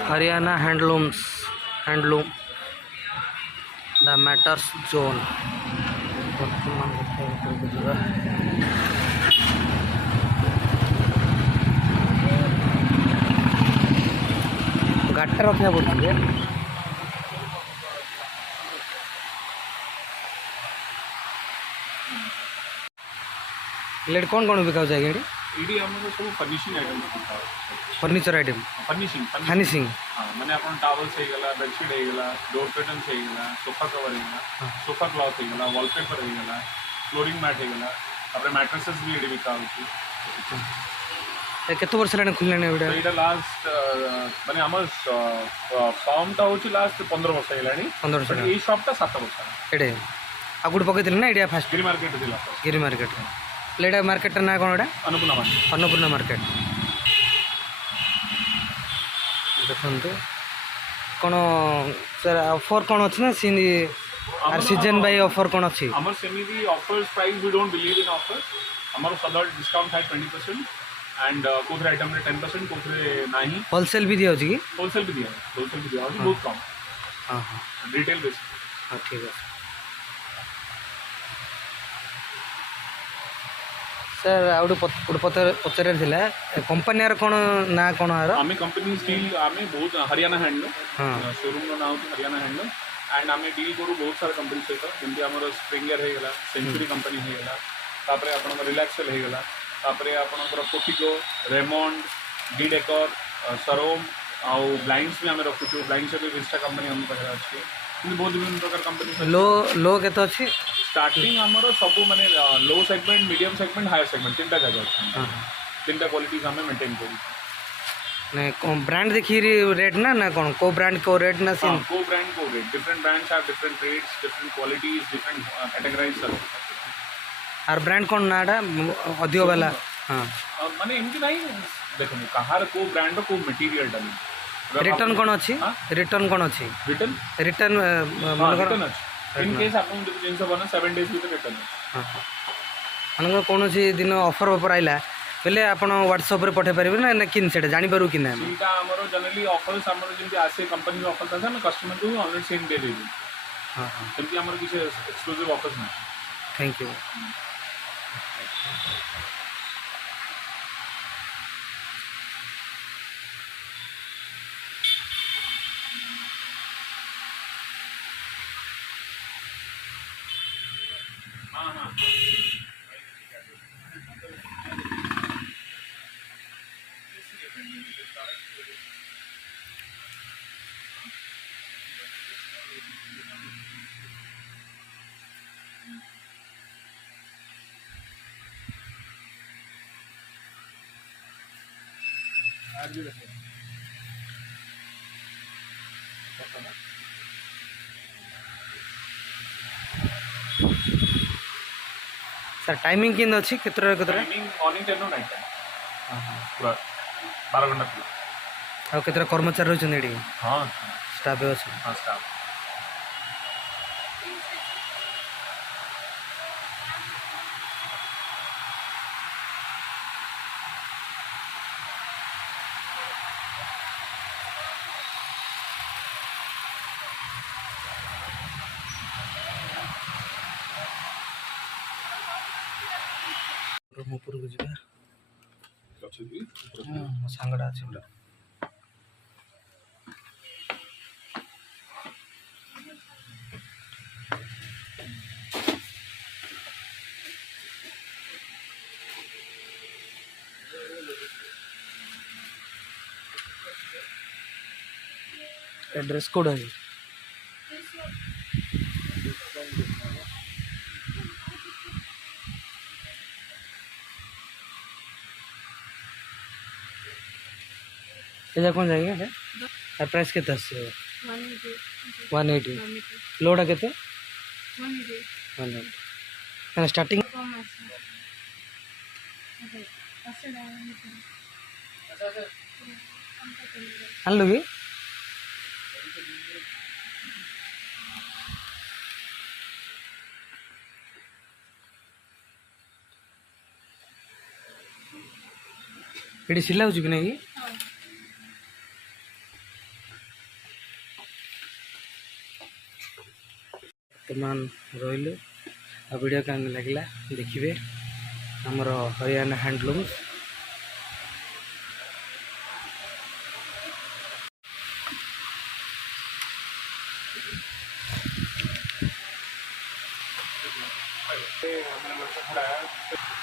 Haryana Handloom the Matters Zone. गाटर रखा पड़े late कौन कौन बिका जाएगा इडी हमको सब furnishing item furniture item furnishing furnishing माने अपन टॉवल्स हे गला बेडशीट हे गला डोर कर्टन्स हे गला सोफा कवर हे गला सोफा क्लॉथ हे गला वॉलपेपर हे गला फ्लोरिंग मैट हे गला अपने मैट्रेसेस भी इडी बिका होची केते वर्ष लाने खुलने एवडा एटा लास्ट माने हमर फॉर्म टा होची लास्ट 15 वर्ष हेलानी 15 वर्ष ए शॉप टा 7 वर्ष एडे आगुड पकैतिल ना एडिया फास्ट गिरी मार्केट लेडा मार्केट ना कौन एटा अन्नपूर्णा मार्केट देखते कौन सर ऑफर कौन अच्छी ना सी सीजन बाय ऑफर कौन अच्छी हमर semi offers price we don't believe in offers हमर सदर डिस्काउंट है 20% एंड कोथरे आइटम रे 10% कोथरे नाही होलसेल भी दिया होची की होलसेल भी दिया बहुत कम हां रिटेल बेस हां ठीक है सर आउट पचार कंपनी कौन ना कौन आम कंपनी स्टील आम बहुत हरियाणा हैंडलूम शोरूम ना हरियाणा हैंडलूम एंड आम डील करूँ बहुत सारा कंपनी सहित जमी आम स्प्रिंगर होगा सेंचुरी कंपनी होगा तापर आप रिलैक्सेल होगा तापर आपंकर पोटिको रेमंड डी डेकर सरोम आउ ब्लाइंड्स भी आम रखुचु ब्लाइंड्स भी विस्टा कंपनी आम पाखे अच्छी बहुत विभिन्न प्रकार कंपनी लो के अच्छी स्टार्टिंग आमर सब माने लो segment medium segment higher segment तीन जगह अच्छा तीन क्वालिटीज आम मेंटेन कर ब्रांड देखिए रेट ना कौन को ब्रांड को रेट ना सीन को ब्रांड को rate different brands have different rates different qualities different categorise और ब्रांड कौन नाडा अधिक वाला हां माने एमती नहीं देखो कहार को ब्रांड को मटेरियल डाली रिटर्न कौन अच्छी रिटर्न कौन अच्छी रिटर्न रिटर्न इन केस आपन जिंस बना 7 डेज भीतर रिटर्न मन कौन दिन ऑफर ऑफर आइला बेले आप व्हाट्सएप रे पठे पारे ना कि जानी पारू कि ना सीटा हमरो जनरली ऑफर्स हमरो जिंती आसे कंपनी ऑफर था ना कस्टमर को ऑनलाइन सेम डे दे दी हां हां सेमती हमरो किछ एक्सक्लूसिव ऑफर्स ना थैंक यू सर टाइमिंग किन अच्छी केतरा टाइमिंग मॉर्निंग 10 नाइट पूरा 12 घंटा आ केतरा कर्मचारी रहछन एडी हां स्टाफ अछि हां स्टाफ ब्रह्मपुर को जीवा अच्छी सांगड़ा अछि बोला एड्रेस कोड है कौन जाएगा प्राइस के 180 लोडा के 180 स्टार्टिंग आनलु कि ये सिला हो कि नहीं ବର୍ତ୍ତମାନ ରହିଲୁ। ଆଉ ଭିଡ଼ିଓ କେମିତି ଲାଗିଲା ଦେଖିବେ ଆମର ହରିୟାଣା ହ୍ୟାଣ୍ଡଲୁମ୍ସ। हमारे